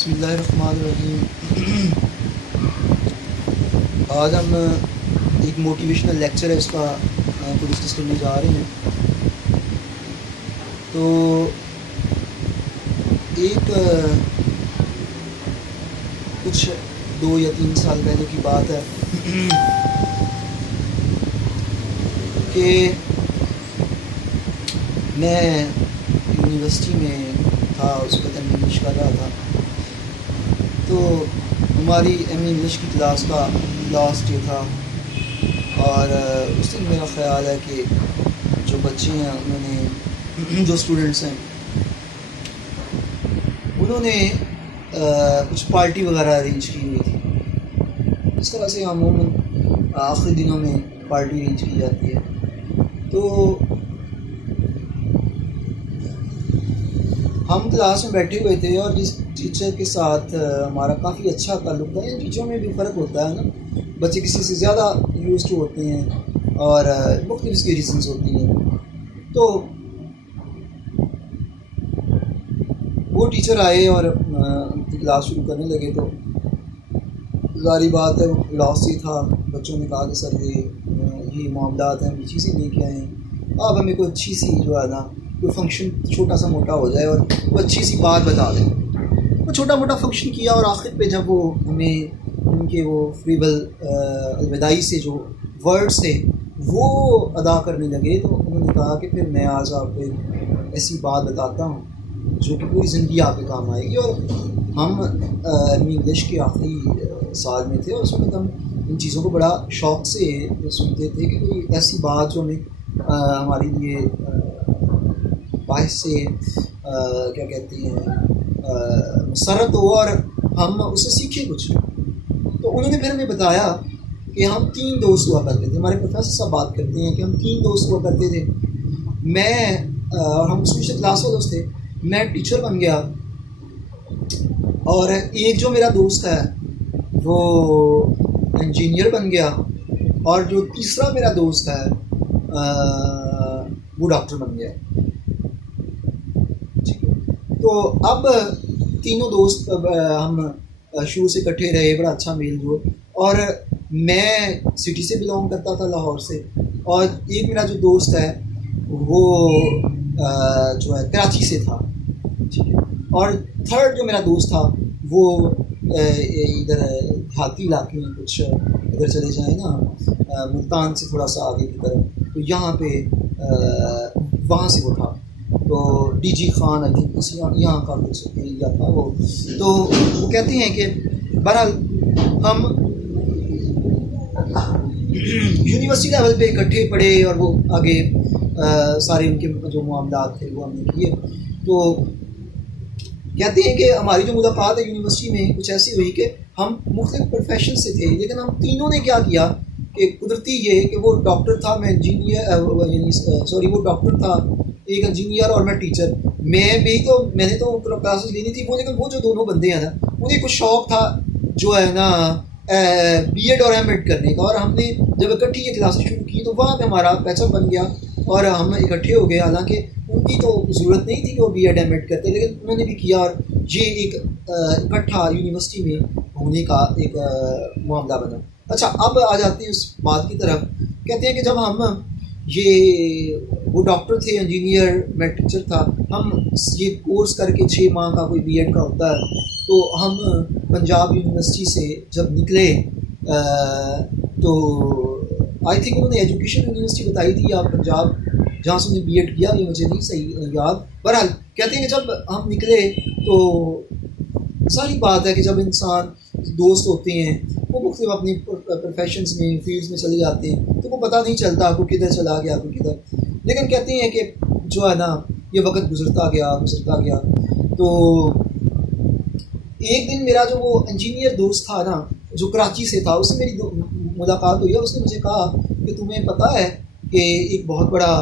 بسم اللہ الرحمن الرحیم۔ آج ہم ایک موٹیویشنل لیکچر ہے اس کا کو ڈسکس کرنے جا رہے ہیں۔ تو ایک کچھ 2 یا 3 سال پہلے کی بات ہے کہ میں یونیورسٹی میں تھا، اس وقت ایم انگلش کر رہا تھا۔ تو ہماری ایم انگلش کی کلاس کا لاسٹ ڈے تھا، اور اس دن میرا خیال ہے کہ جو بچے ہیں انہوں نے جو اسٹوڈنٹس ہیں انہوں نے کچھ پارٹی وغیرہ ارینج کی ہوئی تھی۔ اس طرح سے عموماً آخری دنوں میں پارٹی ارینج کی جاتی ہے۔ تو ہم کلاس میں بیٹھے ہوئے تھے، اور جس ٹیچر کے ساتھ ہمارا کافی اچھا تعلق تھا، ان ٹیچروں میں بھی فرق ہوتا ہے نا، بچے کسی سے زیادہ یوز ٹو ہوتے ہیں اور مختلف اس کی ریزنس ہوتی ہیں۔ تو وہ ٹیچر آئے اور کلاس شروع کرنے لگے، تو ظاہری بات ہے وہ کلاس ہی تھا۔ بچوں نے کہا کہ سر یہ معاملات ہیں، ہم یہ چیزیں لے کے آئے ہیں، آپ ہمیں کوئی اچھی سی جو ہے نا کوئی فنکشن چھوٹا سا موٹا ہو جائے اور کوئی اچھی سی بات بتا دیں۔ وہ چھوٹا موٹا فنکشن کیا، اور آخر پہ جب وہ ہمیں ان کے وہ فریبل الوداعی سے جو ورڈس تھے وہ ادا کرنے لگے، تو انہوں نے کہا کہ پھر میں آج آپ کو ایک ایسی بات بتاتا ہوں جو کہ پوری زندگی آپ کے کام آئے گی۔ اور ہم انگلش کے آخری سال میں تھے، اور اس وقت ہم ان چیزوں کو بڑا شوق سے سنتے تھے کہ کوئی ایسی بات جو ہمیں ہمارے لیے باعث سے کیا کہتے ہیں مسرت ہو، اور ہم اسے سیکھیں کچھ۔ تو انہوں نے پھر ہمیں بتایا کہ ہم 3 دوست ہوا کرتے تھے۔ ہمارے پروفیسر صاحب بات کرتے ہیں کہ ہم 3 دوست ہوا کرتے تھے، میں اور ہم اس میں کلاس والے دوست تھے۔ میں ٹیچر بن گیا، اور ایک جو میرا دوست ہے وہ انجینئر بن گیا، اور جو تیسرا میرا دوست ہے وہ ڈاکٹر بن گیا۔ تو اب تینوں دوست ہم شروع سے اکٹھے رہے، بڑا اچھا میل جول۔ اور میں سٹی سے بلانگ کرتا تھا، لاہور سے، اور ایک میرا جو دوست ہے وہ جو ہے کراچی سے تھا، ٹھیک ہے۔ اور تھرڈ جو میرا دوست تھا وہ ادھر دیہاتی علاقے میں کچھ ادھر چلے جائیں نا، ملتان سے تھوڑا سا آگے کی طرف، تو یہاں پہ وہاں سے وہ تھا، تو D G Khan I think یہاں کا کچھ ایریا تھا وہ۔ تو وہ کہتے ہیں کہ بہرحال ہم یونیورسٹی لیول پہ اکٹھے پڑھے، اور وہ آگے سارے ان کے جو معاملات تھے وہ ہم نے کیے۔ تو کہتے ہیں کہ ہماری جو ملاقات ہے یونیورسٹی میں کچھ ایسی ہوئی کہ ہم مختلف پروفیشن سے تھے، لیکن ہم تینوں نے کیا کیا کہ قدرتی یہ کہ وہ ڈاکٹر تھا، میں انجینئر، وہ ڈاکٹر تھا ایک انجینئر، اور میں ٹیچر۔ میں نے تو کلاسز لینی تھی وہ، لیکن وہ جو دونوں بندے ہیں نا انہیں کچھ شوق تھا جو ہے نا بی ایڈ اور ایم ایڈ کرنے کا، اور ہم نے جب اکٹھی یہ کلاسز شروع کی تو وہاں پہ ہمارا پیچ اپ بن گیا، اور ہم اکٹھے ہو گئے۔ حالانکہ ان کی تو ضرورت نہیں تھی کہ وہ بی ایڈ ایم ایڈ کرتے، لیکن انہوں نے بھی کیا، اور یہ ایک اکٹھا یونیورسٹی میں ہونے کا ایک معاملہ بنا۔ اچھا، اب آ جاتے ہیں اس بات کی طرف۔ کہتے ہیں کہ جب ہم وہ ڈاکٹر تھے، انجینئر، میں ٹیچر تھا، ہم یہ کورس کر کے 6 ماہ کا کوئی بی ایڈ کا ہوتا ہے، تو ہم پنجاب یونیورسٹی سے جب نکلے تو آئی تھنک انہوں نے ایجوکیشن یونیورسٹی بتائی تھی یا پنجاب جہاں سے انہوں نے بی ایڈ کیا، یہ مجھے نہیں صحیح یاد۔ بہرحال کہتے ہیں کہ جب ہم نکلے تو ساری بات ہے کہ جب انسان دوست ہوتے ہیں وہ مختلف اپنی پروفیشنز میں فیلڈز میں چلے جاتے ہیں، تو وہ پتہ نہیں چلتا کوئی کدھر چلا گیا کوئی کدھر، لیکن کہتے ہیں کہ جو ہے نا یہ وقت گزرتا گیا۔ تو ایک دن میرا جو وہ انجینئر دوست تھا نا جو کراچی سے تھا، اس سے میری ملاقات ہوئی، اور اس نے مجھے کہا کہ تمہیں پتہ ہے کہ ایک بہت بڑا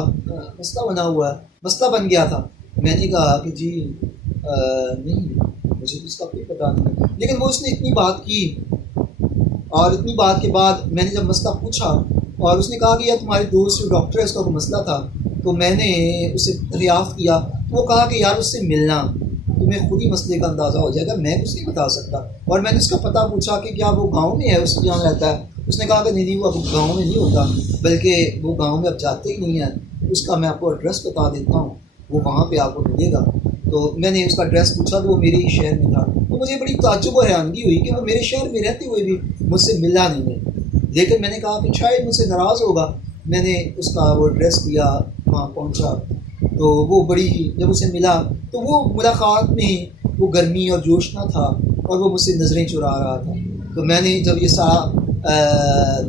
مسئلہ بن گیا تھا۔ میں نے کہا کہ جی نہیں، مجھے اس کا کوئی پتہ نہیں، لیکن وہ اس نے اتنی بات کی، اور اتنی بات کے بعد میں نے جب مسئلہ پوچھا اور اس نے کہا کہ یار تمہارے دوست جو ڈاکٹر ہے اس کا کوئی مسئلہ تھا، تو میں نے اسے دریافت کیا، تو وہ کہا کہ یار اس سے ملنا، تمہیں خود ہی مسئلے کا اندازہ ہو جائے گا، میں کچھ نہیں بتا سکتا. اور میں نے اس کا پتہ پوچھا کہ کیا وہ گاؤں میں ہے، اس جہاں رہتا ہے. اس نے کہا کہ نہیں وہ اب گاؤں میں نہیں ہوتا، بلکہ وہ گاؤں میں اب جاتے ہی نہیں ہیں. اس کا میں آپ کو ایڈریس بتا دیتا ہوں، وہ وہاں پہ آپ کو ملے گا. تو میں نے اس کا ایڈریس پوچھا تو وہ میرے ہی شہر میں تھا. تو مجھے بڑی تعجب اور حیرانگی ہوئی کہ وہ میرے شہر میں رہتے ہوئے بھی مجھ سے ملا نہیں ہے. لیکن میں نے کہا کہ شاید مجھ سے ناراض ہوگا. میں نے اس کا وہ ایڈریس دیا، وہاں پہنچا تو وہ بڑی جب اسے ملا تو وہ ملاقات میں وہ گرمی اور جوش نہ تھا اور وہ مجھ سے نظریں چرا رہا تھا. تو میں نے جب یہ سارا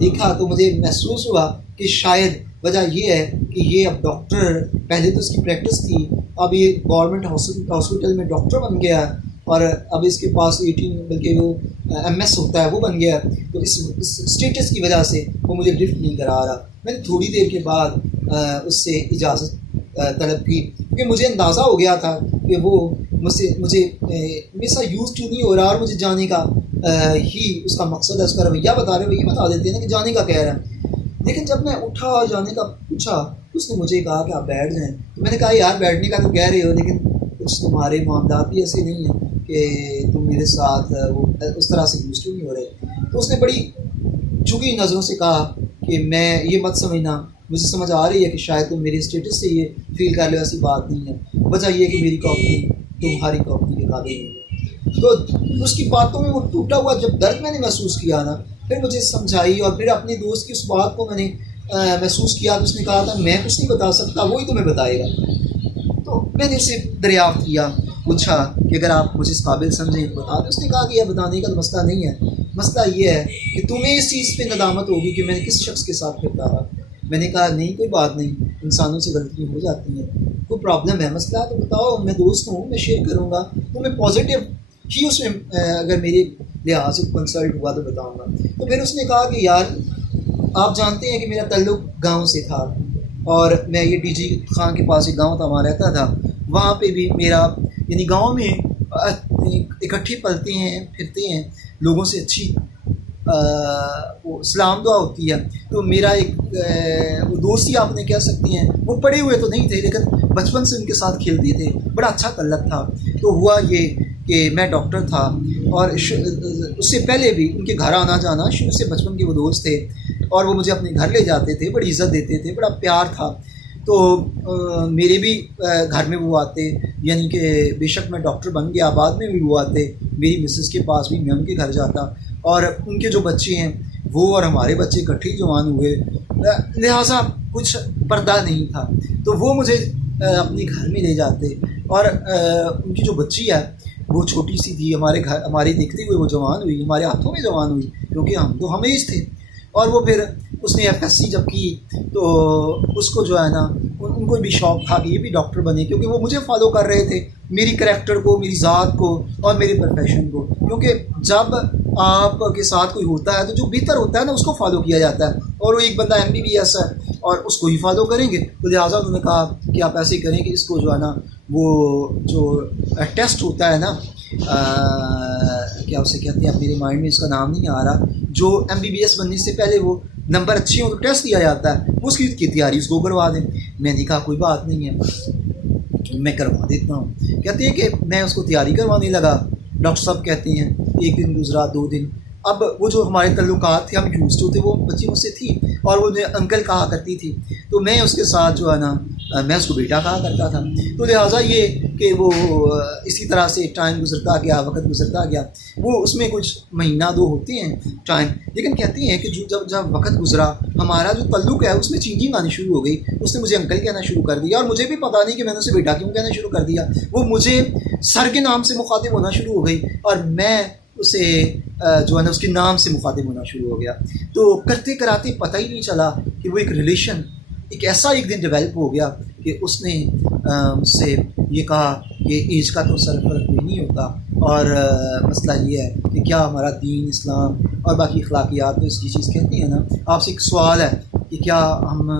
دیکھا تو مجھے محسوس ہوا کہ شاید وجہ یہ ہے کہ یہ اب ڈاکٹر، پہلے تو اس کی پریکٹس تھی، اب یہ گورنمنٹ ہاسپٹل میں ڈاکٹر بن گیا ہے اور اب اس کے پاس 18 بلکہ وہ MS ہوتا ہے وہ بن گیا ہے. تو اس اسٹیٹس کی وجہ سے وہ مجھے لفٹ نہیں کرا رہا. میں نے تھوڑی دیر کے بعد اس سے اجازت طلب کی کیونکہ مجھے اندازہ ہو گیا تھا کہ وہ مجھے میرے ساتھ یوز ٹو نہیں ہو رہا اور مجھے جانے کا ہی اس کا مقصد ہے. اس کا رویہ بتا رہے وہی بتا دیتے ہیں نا کہ جانے کا کہہ رہا ہے. لیکن جب میں اٹھا اور جانے کا پوچھا تو اس نے مجھے کہا کہ آپ بیٹھ جائیں. تو میں نے کہا یار بیٹھنے کا تو کہہ رہے ہو لیکن کچھ تمہارے معاملات بھی ایسے نہیں ہیں کہ تم میرے ساتھ وہ اس طرح سے یوز ٹو نہیں ہو رہے. تو اس نے بڑی جھکی نظروں سے کہا کہ میں یہ مت سمجھنا، مجھے سمجھ آ رہی ہے کہ شاید تم میرے اسٹیٹس سے یہ فیل کر لو، ایسی بات نہیں ہے، وجہ یہ کہ میری کمپنی تمہاری کمپنی کے قابل نہیں ہے. تو اس کی باتوں میں وہ ٹوٹا ہوا جب درد میں نے محسوس کیا نا، پھر مجھے سمجھائی اور پھر اپنے دوست کی اس بات کو میں نے محسوس کیا. تو اس نے کہا تھا میں کچھ نہیں بتا سکتا، وہی تمہیں بتائے گا. تو میں نے اسے دریافت کیا، پوچھا کہ اگر آپ مجھے اس قابل سمجھیں تو بتا دیں. اس نے کہا کہ یہ بتانے کا تو مسئلہ نہیں ہے، مسئلہ یہ ہے کہ تمہیں اس چیز پہ ندامت ہوگی کہ میں نے کس شخص کے ساتھ پھرتا رہا. میں نے کہا نہیں کوئی بات نہیں، انسانوں سے غلطی ہو جاتی ہیں، کوئی پرابلم ہے، مسئلہ تو بتاؤ، میں دوست ہوں، میں شیئر کروں گا، تمہیں پازیٹیو ہی اس میں اگر میرے لحاظ سے کنسلٹ ہوا تو بتاؤں گا. تو پھر اس نے کہا کہ یار آپ جانتے ہیں کہ میرا تعلق گاؤں سے تھا اور میں یہ DG خان کے پاس ایک گاؤں تھا وہاں رہتا تھا. وہاں پہ بھی میرا یعنی گاؤں میں اکٹھے پلتے ہیں پھرتے ہیں، لوگوں سے اچھی وہ سلام دعا ہوتی ہے. تو میرا ایک وہ دوست ہی آپ نے کہہ سکتی ہیں، وہ پڑھے ہوئے تو نہیں تھے لیکن بچپن سے ان کے ساتھ کھیلتے تھے، بڑا اچھا تعلق تھا. تو ہوا یہ کہ میں ڈاکٹر تھا اور اس سے پہلے بھی ان کے گھر آنا جانا شروع سے بچپن کے وہ دوست تھے اور وہ مجھے اپنے گھر لے جاتے تھے، بڑی عزت دیتے تھے، بڑا پیار تھا. تو میرے بھی گھر میں وہ آتے، یعنی کہ بے شک میں ڈاکٹر بن گیا، بعد میں بھی وہ آتے میری مسز کے پاس بھی، میں ان کے گھر جاتا اور ان کے جو بچے ہیں وہ اور ہمارے بچے اکٹھے جوان ہوئے، لہٰذا کچھ پردہ نہیں تھا. تو وہ مجھے اپنے گھر میں لے جاتے اور ان کی جو بچی ہے وہ چھوٹی سی تھی، ہمارے دیکھتے ہوئے وہ جوان ہوئی، ہمارے ہاتھوں میں جوان ہوئی کیونکہ ہم تو ہمیش تھے. اور وہ پھر اس نے FSC جب کی تو اس کو جو ہے نا ان کو بھی شوق تھا کہ یہ بھی ڈاکٹر بنے، کیونکہ وہ مجھے فالو کر رہے تھے، میری کریکٹر کو، میری ذات کو اور میرے پروفیشن کو. کیونکہ جب آپ کے ساتھ کوئی ہوتا ہے تو جو بہتر ہوتا ہے نا اس کو فالو کیا جاتا ہے، اور وہ ایک بندہ MBBS ہے اور اس کو ہی فالو کریں گے. تو لہٰذا انہوں نے کہا کہ آپ ایسے کریں کہ اس کو جو ہے نا وہ جو ٹیسٹ ہوتا ہے نا کیا اسے کہتے ہیں، اب میرے مائنڈ میں اس کا نام نہیں آ رہا، جو MBBS بننے سے پہلے وہ نمبر اچھے ہوں تو ٹیسٹ دیا جاتا ہے، اس کی تیاری اس کو کروا دیں. میں نے کہا کوئی بات نہیں ہے میں کروا دیتا ہوں. کہتے ہیں کہ میں اس کو تیاری کروانے لگا. ڈاکٹر صاحب کہتے ہیں ایک دن گزرا، 2 دن، اب وہ جو ہمارے تعلقات تھے ہم یوز ٹو تھے، وہ بچی مجھ سے تھی اور وہ مجھے انکل کہا کرتی تھی، تو میں اس کے ساتھ جو ہے نا میں اس کو بیٹا کہا کرتا تھا. تو لہٰذا یہ کہ وہ اسی طرح سے ٹائم گزرتا گیا، وقت گزرتا گیا. وہ اس میں کچھ مہینہ 2 ہوتے ہیں ٹائم، لیکن کہتے ہیں کہ جب وقت گزرا ہمارا جو تعلق ہے اس میں چینجنگ آنی شروع ہو گئی. اس نے مجھے انکل کہنا شروع کر دیا اور مجھے بھی پتہ نہیں کہ میں نے اسے بیٹا کیوں کہنا شروع کر دیا. وہ مجھے سر کے نام سے مخاطب ہونا شروع ہو گئی اور میں اسے جو ہے نا اس کے نام سے مخاطب ہونا شروع ہو گیا. تو کرتے کراتے پتہ ہی نہیں چلا کہ وہ ایک ریلیشن ایک ایسا ایک دن ڈیولپ ہو گیا کہ اس نے مجھ سے یہ کہا کہ ایج کا تو سر فرق کوئی نہیں ہوتا، اور مسئلہ یہ ہے کہ کیا ہمارا دین، اسلام اور باقی اخلاقیات تو اس کی چیز کہتے ہیں نا. آپ سے ایک سوال ہے کہ کیا ہم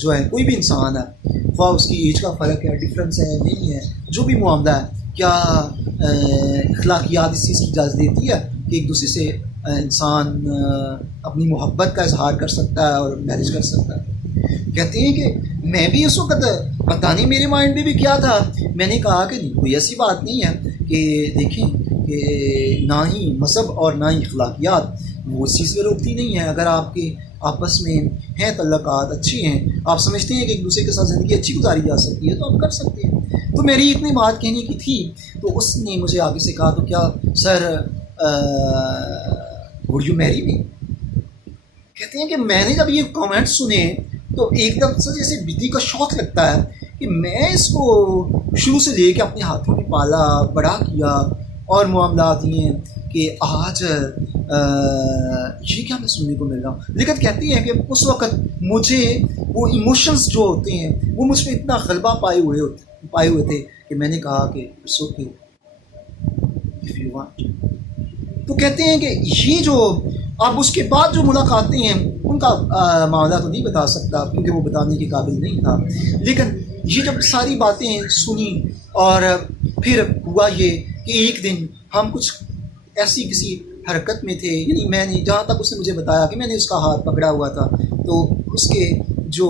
جو ہے کوئی بھی انسان ہے، خواہ اس کی ایج کا فرق ہے، ڈفرینس ہے، نہیں ہے، جو بھی معاملہ ہے، کیا اخلاقیات اس چیز کی اجازت دیتی ہے کہ ایک دوسرے سے انسان اپنی محبت کا اظہار کر سکتا ہے اور میرج کر سکتا ہے. کہتے ہیں کہ میں بھی اس وقت پتہ نہیں میرے مائنڈ میں بھی کیا تھا. میں نے کہا کہ نہیں، کوئی ایسی بات نہیں ہے کہ دیکھیں کہ نہ ہی مذہب اور نہ ہی اخلاقیات وہ اس چیز میں روکتی نہیں ہے. اگر آپ کے آپس میں ہیں تعلقات اچھی ہیں، آپ سمجھتے ہیں کہ ایک دوسرے کے ساتھ زندگی اچھی گزاری جا سکتی ہے، تو آپ کر سکتے ہیں. تو میری اتنی بات کہنے کی تھی. تو اس نے مجھے آگے سے کہا، تو کیا سر وڈ یو میری می؟ کہتے ہیں کہ میں نے جب یہ کامنٹ سنے تو ایک دم سے جیسے بجلی کا شوق لگتا ہے کہ میں اس کو شروع سے لے کے اپنے ہاتھوں میں پالا بڑا کیا، اور معاملات یہ ہیں کہ آج یہ کیا میں سننے کو مل رہا ہوں. لیکن کہتی ہیں کہ اس وقت مجھے وہ ایموشنز جو ہوتے ہیں وہ مجھ پہ اتنا غلبہ پائے ہوئے تھے کہ میں نے کہا کہ it's okay if you want. تو کہتے ہیں کہ یہ جو اب اس کے بعد جو ملاقاتیں ہیں ان کا معاملہ تو نہیں بتا سکتا کیونکہ وہ بتانے کے قابل نہیں تھا. لیکن یہ جب ساری باتیں سنی اور پھر ہوا یہ کہ ایک دن ہم کچھ ایسی کسی حرکت میں تھے، یعنی میں نے جہاں تک اس نے مجھے بتایا کہ میں نے اس کا ہاتھ پکڑا ہوا تھا، تو اس کے جو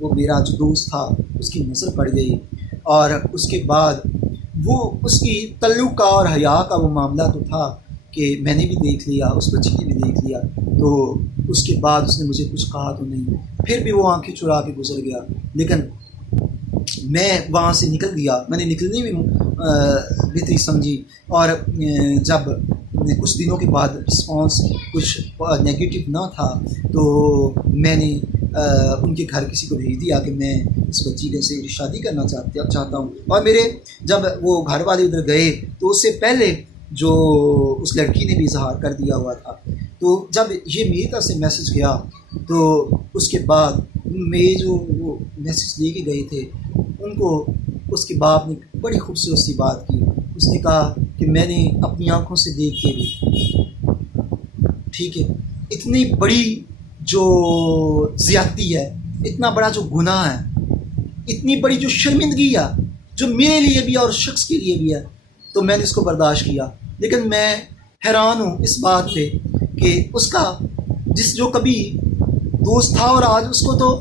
وہ میرا جو دوست تھا اس کی نظر پڑ گئی، اور اس کے بعد وہ اس کی تعلق کا اور حیا کا وہ معاملہ تو تھا کہ میں نے بھی دیکھ لیا، اس بچی نے بھی دیکھ لیا. تو اس کے بعد اس نے مجھے کچھ کہا تو نہیں، پھر بھی وہ آنکھیں چرا کے گزر گیا. لیکن میں وہاں سے نکل گیا، میں نے نکلنے میں بہتری سمجھی. اور جب کچھ دنوں کے بعد رسپانس کچھ نگیٹو نہ تھا تو میں نے ان کے گھر کسی کو بھیج دیا کہ میں اس بچی سے شادی کرنا چاہتا ہوں. اور میرے جب وہ گھر والے ادھر گئے تو اس سے پہلے جو اس لڑکی نے بھی اظہار کر دیا ہوا تھا. تو جب یہ میری طرف سے میسج گیا تو اس کے بعد میں جو وہ میسج لے کے گئے تھے ان کو اس کے باپ نے بڑی خوبصورت سی بات کی. اس نے کہا کہ میں نے اپنی آنکھوں سے دیکھ کے بھی، ٹھیک ہے، اتنی بڑی جو زیادتی ہے، اتنا بڑا جو گناہ ہے، اتنی بڑی جو شرمندگی ہے جو میرے لیے بھی اور شخص کے لیے بھی ہے، تو میں نے اس کو برداشت کیا. لیکن میں حیران ہوں اس بات پہ کہ اس کا جو کبھی دوست تھا اور آج اس کو تو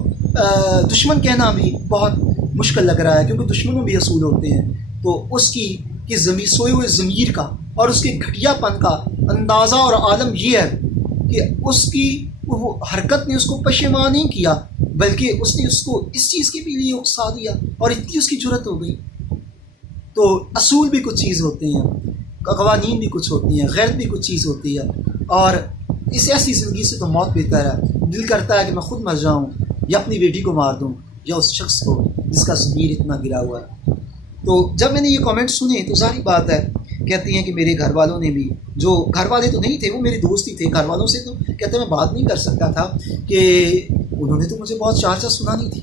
دشمن کہنا بھی بہت مشکل لگ رہا ہے کیونکہ دشمنوں بھی اصول ہوتے ہیں. تو اس کی کہ سوئے ہوئے ضمیر کا اور اس کے گھٹیا پن کا اندازہ اور عالم یہ ہے کہ اس کی وہ حرکت نے اس کو پشیمان نہیں کیا بلکہ اس نے اس کو اس چیز کے بھی لیے اکسا دیا، اور اتنی اس کی جرت ہو گئی. تو اصول بھی کچھ چیز ہوتے ہیں، قوانین بھی کچھ ہوتی ہیں، غیرت بھی کچھ چیز ہوتی ہے. اور اس ایسی زندگی سے تو موت بہتر ہے. دل کرتا ہے کہ میں خود مر جاؤں یا اپنی بیٹی کو مار دوں یا اس شخص کو جس کا ضمیر اتنا گرا ہوا ہے. تو جب میں نے یہ کامنٹ سنے تو ظاہری بات ہے، کہتی ہیں کہ میرے گھر والوں نے بھی، جو گھر والے تو نہیں تھے وہ میرے دوست ہی تھے، گھر والوں سے تو کہتے ہیں میں بات نہیں کر سکتا تھا کہ انہوں نے تو مجھے بہت چارچا سنانی تھی.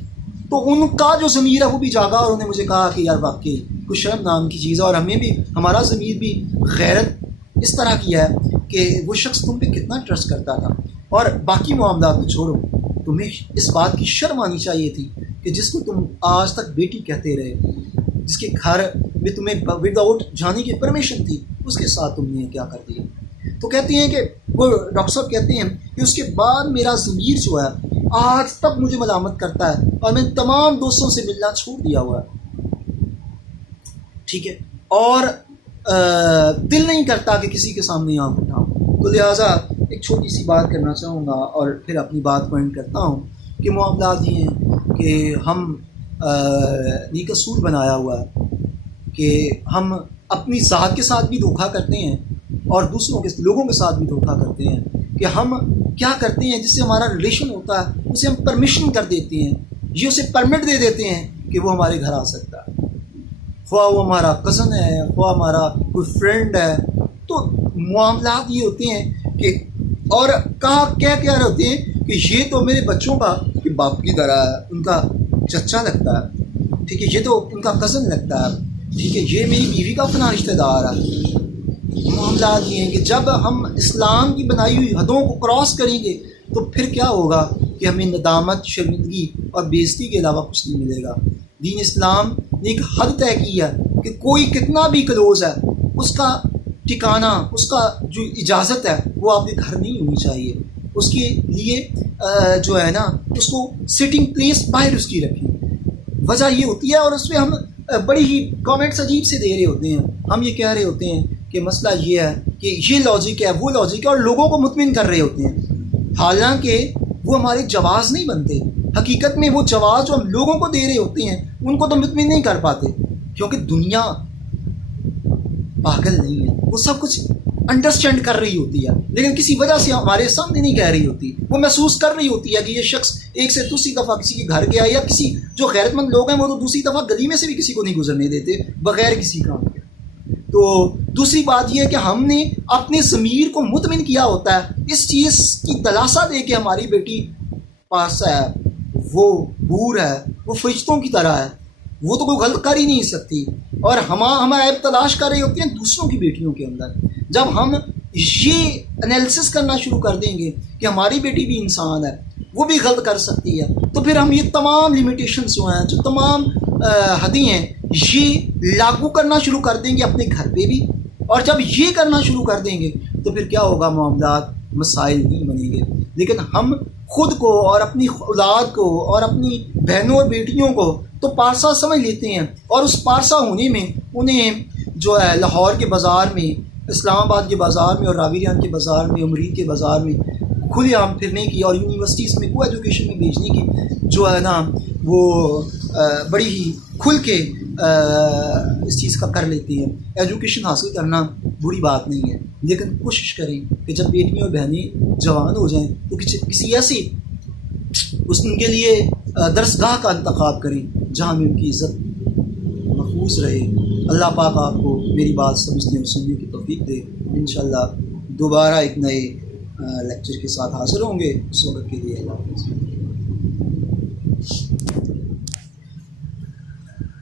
تو ان کا جو ضمیر ہے وہ بھی جاگا اور انہوں نے مجھے کہا کہ یار واقعی کچھ شرم نام کی چیز ہے، اور ہمیں بھی ہمارا ضمیر بھی غیرت اس طرح کیا ہے کہ وہ شخص تم پہ کتنا ٹرسٹ کرتا تھا. اور باقی معاملات کو چھوڑو، تمہیں اس بات کی شرم آنی چاہیے تھی کہ جس کو تم آج تک بیٹی کہتے رہے، جس کے گھر میں تمہیں ود آؤٹ جانے کی پرمیشن تھی، اس کے ساتھ تم نے کیا کر دیا. تو کہتی ہیں کہ وہ ڈاکٹر صاحب کہتے ہیں کہ اس کے بعد میرا ضمیر جو ہے آج تک مجھے ملامت کرتا ہے اور میں تمام دوستوں سے ملنا چھوڑ دیا ہوا ہے، ٹھیک ہے، اور دل نہیں کرتا کہ کسی کے سامنے آنکھ اٹھاؤں. تو لہٰذا ایک چھوٹی سی بات کرنا چاہوں گا اور پھر اپنی بات کو اینڈ کرتا ہوں کہ معاملات یہ ہیں کہ ہم نیک اصول بنایا ہوا ہے کہ ہم اپنی ذات کے ساتھ بھی دھوکہ کرتے ہیں اور دوسروں کے لوگوں کے ساتھ بھی دھوکہ کرتے ہیں کہ ہم کیا کرتے ہیں جس سے ہمارا ریلیشن ہوتا ہے اسے ہم پرمیشن کر دیتے ہیں، یہ اسے پرمٹ دے دیتے ہیں کہ وہ ہمارے گھر آ سکتا ہے، خواہ وہ ہمارا کزن ہے، خواہ ہمارا کوئی فرینڈ ہے. تو معاملات یہ ہوتے ہیں کہ اور کہہ رہے ہوتے ہیں کہ یہ تو میرے بچوں کا کہ باپ کی طرح ہے، ان کا چچا لگتا ہے، ٹھیک ہے، یہ تو ان کا کزن لگتا ہے، ٹھیک ہے، یہ میری بیوی کا اپنا رشتہ دار ہے. معاملات یہ ہیں کہ جب ہم اسلام کی بنائی ہوئی حدوں کو کراس کریں گے تو پھر کیا ہوگا کہ ہمیں ندامت، شرمندگی اور بے عزتی کے علاوہ کچھ نہیں ملے گا. دین اسلام نے ایک حد طے کی ہے کہ کوئی کتنا بھی کلوز ہے اس کا ٹھکانہ، اس کا جو اجازت ہے وہ آپ کے گھر نہیں ہونی چاہیے. اس کے لیے جو ہے نا اس کو سٹنگ پلیس باہر اس کی رکھیں. وجہ یہ ہوتی ہے، اور اس پہ ہم بڑی ہی کامنٹس عجیب سے دے رہے ہوتے ہیں. ہم یہ کہہ رہے ہوتے ہیں کہ مسئلہ یہ ہے کہ یہ لاجک ہے، وہ لاجک ہے، اور لوگوں کو مطمئن کر رہے ہوتے ہیں. حالانکہ وہ ہمارے جواز نہیں بنتے. حقیقت میں وہ جواز جو ہم لوگوں کو دے رہے ہوتے ہیں ان کو تو مطمئن نہیں کر پاتے، کیونکہ دنیا پاگل نہیں ہے، وہ سب کچھ انڈرسٹینڈ کر رہی ہوتی ہے، لیکن کسی وجہ سے ہمارے سامنے نہیں کہہ رہی ہوتی. وہ محسوس کر رہی ہوتی ہے کہ یہ شخص ایک سے دوسری دفعہ کسی کے گھر گیا، یا کسی جو غیرت مند لوگ ہیں وہ تو دوسری دفعہ گلی میں سے بھی کسی کو نہیں گزرنے دیتے بغیر کسی کام کے. تو دوسری بات یہ ہے کہ ہم نے اپنے ضمیر کو مطمئن کیا ہوتا ہے اس چیز کی دلاسا دے کہ ہماری بیٹی پاس ہے، وہ حور ہے، وہ فرشتوں کی طرح ہے، وہ تو کوئی غلط کر ہی نہیں سکتی. اور ہم عیب تلاش کر رہے ہوتے ہیں دوسروں کی بیٹیوں کے اندر. جب ہم یہ انالیسس کرنا شروع کر دیں گے کہ ہماری بیٹی بھی انسان ہے، وہ بھی غلط کر سکتی ہے، تو پھر ہم یہ تمام لیمیٹیشنز جو ہیں، جو تمام حدیں ہیں، یہ لاگو کرنا شروع کر دیں گے اپنے گھر پہ بھی. اور جب یہ کرنا شروع کر دیں گے تو پھر کیا ہوگا؟ معاملات مسائل نہیں بنیں گے. لیکن ہم خود کو اور اپنی اولاد کو اور اپنی بہنوں اور بیٹیوں کو تو پارسا سمجھ لیتے ہیں، اور اس پارسا ہونے میں انہیں جو ہے لاہور کے بازار میں، اسلام آباد کے بازار میں، اور راویریان کے بازار میں، امریک کے بازار میں کھلے عام پھرنے کی اور یونیورسٹیز میں کو ایجوکیشن میں بھیجنے کی جو ہے نا وہ بڑی ہی کھل کے اس چیز کا کر لیتے ہیں. ایجوکیشن حاصل کرنا بری بات نہیں ہے، لیکن کوشش کریں کہ جب بیٹیاں اور بہنیں جوان ہو جائیں تو کسی ایسی ان کے لیے درسگاہ کا انتخاب کریں جہاں میں ان کی عزت محفوظ رہے. اللہ پاک آپ کو میری بات سمجھنے اور سننے کی توفیق دے. انشاءاللہ دوبارہ ایک نئے لیکچر کے ساتھ حاضر ہوں گے. اس وقت کے لیے اللہ حافظ.